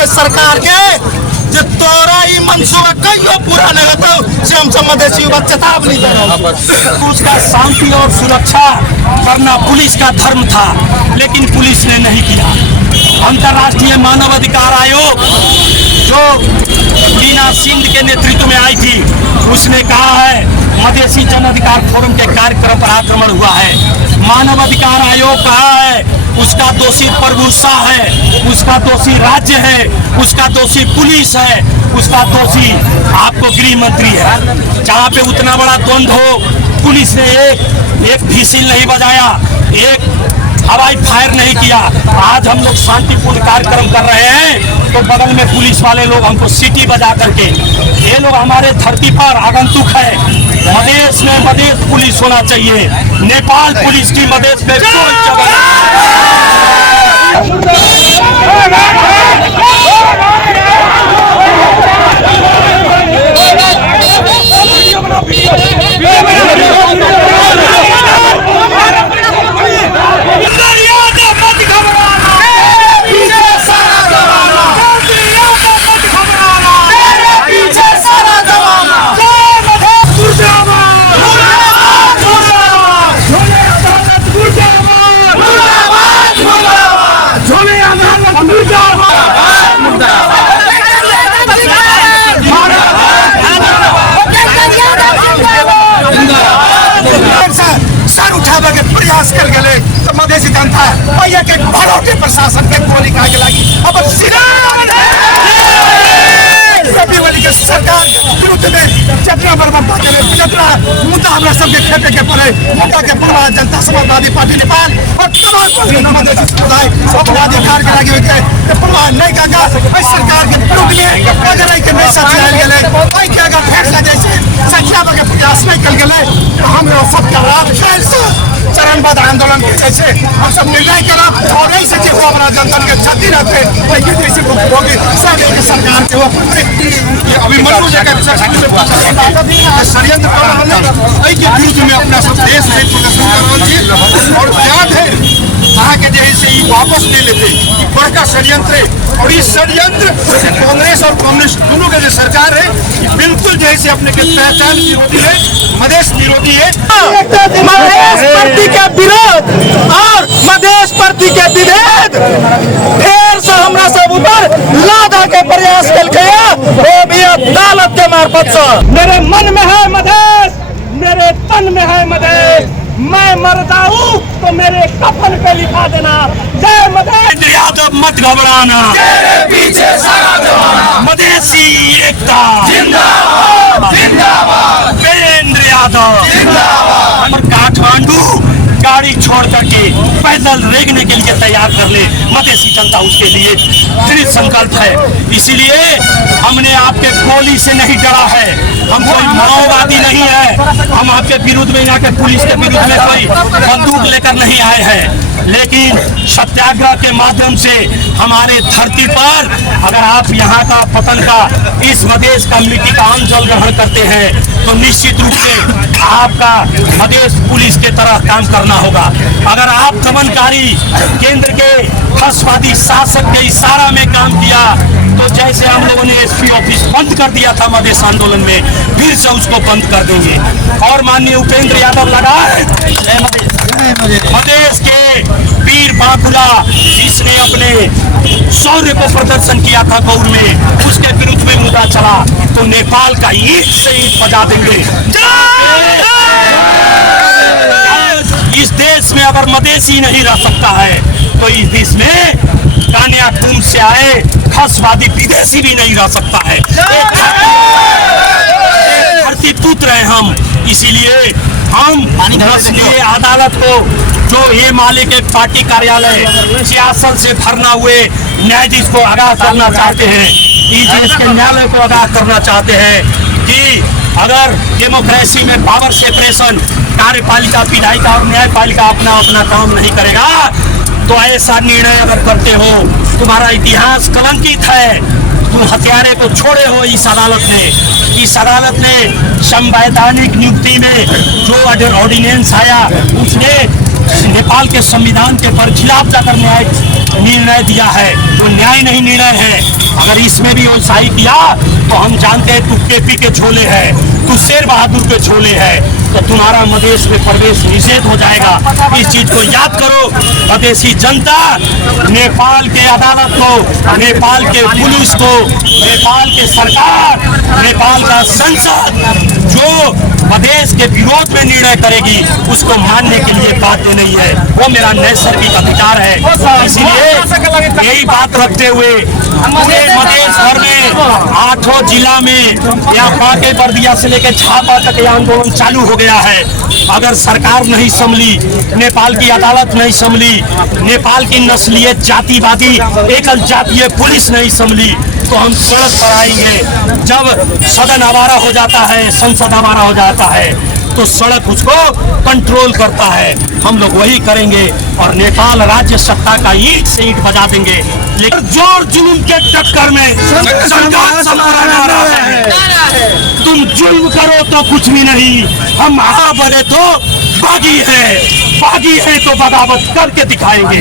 चाहिए सरकार के जो तोरा ही मंसूबा कहियो पूरा नहीं होता से हम सब मधेसी चेतावनी दे रहे हैं। उसका शांति और सुरक्षा करना पुलिस का धर्म था, लेकिन पुलिस ने नहीं किया। अंतर्राष्ट्रीय मानव अधिकार आयोग जो लीना सिंध के नेतृत्व में आई थी, उसने कहा है मधेसी जन अधिकार फोरम के कार्यक्रम पर आक्रमण हुआ है। मानव अधिकार आयोग कहा है उसका दोषी प्रभु शाह है, उसका दोषी राज्य है, उसका दोषी पुलिस है, उसका दोषी आपको गृह मंत्री है। जहाँ पे उतना बड़ा द्वंद्व हो, पुलिस ने एक व्हिसिल नहीं बजाया, एक हवाई फायर नहीं किया। आज हम लोग शांतिपूर्ण कार्यक्रम कर रहे हैं तो बगल में पुलिस वाले लोग हमको सीटी बजा करके, ये लोग हमारे धरती पर आगंतुक है। मधेश में मधेश पुलिस होना चाहिए। नेपाल पुलिस की मधेश में कोई जगह सर उठावे के प्रयास कर गए तो मधेसी जनता भैया के भरोटे प्रशासन के गोली खा के लगी। अब के सरकार विरुद्ध में जितना बर्बाद करे, जितना मुद्दा हमरा सबके खेपे के पड़े, मुद्दा के पूर्व जनता समाजवादी पार्टी नेपाल और तमाम मधेसी समुदाय अपराध अधिकार के लगे हुए प्रवाह नहीं कागा। सरकार के विरुद्ध में अगर के नहीं सचियाल गए के अगर फैसला जैसे सचियाबा के प्रयास नहीं कर गए तो हम सबके लाभ चरणबद्ध आंदोलन के जैसे हम सब निर्णय करब और नहीं सके वो अपना जनता के क्षति रहते वही जैसे होगी सब एक सरकार के अभिमन्यु षड्यंत्र कर रहा के विरुद्ध में अपना सब देश में प्रदर्शन कर रहा और याद है कहा के जैसे वापस नहीं लेते बड़का षड्यंत्र। और इस षड्यंत्र कांग्रेस और कम्युनिस्ट दोनों के जो सरकार है बिल्कुल जैसे अपने के पहचान विरोधी है, मधेश विरोधी है। मधेश प्रति के विरोध और मधेश प्रति के विभेद फिर से हमरा सब ऊपर लादा के प्रयास कल गया वो भी अदालत के मार्फत से। मेरे मन में है मधेश, मेरे तन में है मधेश, मैं मर जाऊं तो मेरे कफन पे लिखा देना जय मधेश। यादव मत घबराना, तेरे पीछे सारा जमाना, मधेसी एकता जिंदाबाद जिंदाबाद, वीरेंद्र यादव जिंदाबाद। और काठमांडू गाड़ी छोड़ करके पैदल रेंगने के लिए तैयार कर ले मधेसी जनता, उसके लिए दृढ़ संकल्प है। इसीलिए हमने आपके गोली से नहीं डरा है, हम कोई माओवादी नहीं है, हम आपके विरुद्ध में यहाँ के पुलिस के विरुद्ध में कोई बंदूक लेकर नहीं आए हैं। लेकिन सत्याग्रह के माध्यम से हमारे धरती पर अगर आप यहाँ का पतन का इस मधेश कम्युनिटी का अन्न जल ग्रहण करते हैं तो निश्चित रूप से आपका मधेश पुलिस के तरह काम करना होगा। अगर आप दमनकारी केंद्र के फसवादी शासक के इशारा में काम किया तो जैसे हम लोगों ने एसपी ऑफिस बंद कर दिया था मधेश आंदोलन में, फिर से उसको बंद कर देंगे। और माननीय उपेंद्र यादव लगा मधेश के वीर बांकुरा जिसने अपने शौर्य को प्रदर्शन किया था गौर में, उसके विरुद्ध में मुद्दा चला तो नेपाल का ईंट से ईंट बजा देंगे। इस देश में अगर मधेसी नहीं रह सकता है तो इस देश में कान्याकुंज से आए खसवादी विदेशी भी नहीं रह सकता है। धरती पुत्र हैं हम, इसीलिए हम राष्ट्रीय अदालत को जो ये मालिक एक पार्टी कार्यालय सियासत से भरना हुए न्यायाधीश को आगाह करना चाहते हैं, इस देश के न्यायालय को आगाह करना चाहते हैं कि अगर डेमोक्रेसी में पावर सेपरेशन कार्यपालिका विधायिका और न्यायपालिका अपना अपना काम नहीं करेगा तो ऐसा निर्णय अगर करते हो तुम्हारा इतिहास कलंकित है। तुम हत्यारे को छोड़े हो। इस अदालत ने संवैधानिक नियुक्ति में जो ऑर्डिनेंस आया उसने नेपाल के संविधान के पर खिलाफ जाकर न्याय निर्णय दिया है वो न्याय नहीं निर्णय है। अगर इसमें भी वैसा ही किया तो हम जानते हैं तू केपी के झोले है, तू शेर बहादुर के झोले है, तो तुम्हारा मधेश में प्रवेश निषेध हो जाएगा। इस चीज को याद करो। मधेसी जनता नेपाल के अदालत को, नेपाल के पुलिस को, नेपाल के सरकार, नेपाल का संसद जो मधेश के विरोध में निर्णय करेगी उसको मानने के लिए बाध्य नहीं है। वो मेरा नैसर्गिक अधिकार है। इसलिए यही बात रखते हुए पूरे मधेश भर में 8 जिला में यहाँ बांके बर्दिया से लेकर झापा तक यह आंदोलन चालू हो गया है। अगर सरकार नहीं संभली, नेपाल की अदालत नहीं संभली, नेपाल की नस्लीय जातिवादी एकल जातीय पुलिस नहीं संभली तो हम सड़क पर आएंगे। जब सदन आवारा हो जाता है, संसद आवारा हो जाता है तो सड़क उसको कंट्रोल करता है। हम लोग वही करेंगे और नेपाल राज्य सत्ता का ईंट से ईंट बजा देंगे। लेकिन जोर जुल्म के टक्कर में सरकार संभाला जा रहा है। तुम जुल्म करो तो कुछ भी नहीं, हम आगे बढ़े तो बागी है तो बगावत करके दिखाएंगे।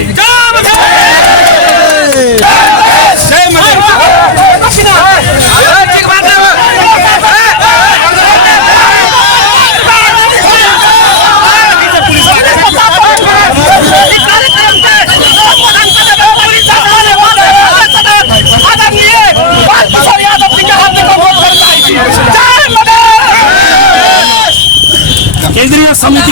केंद्रीय समिति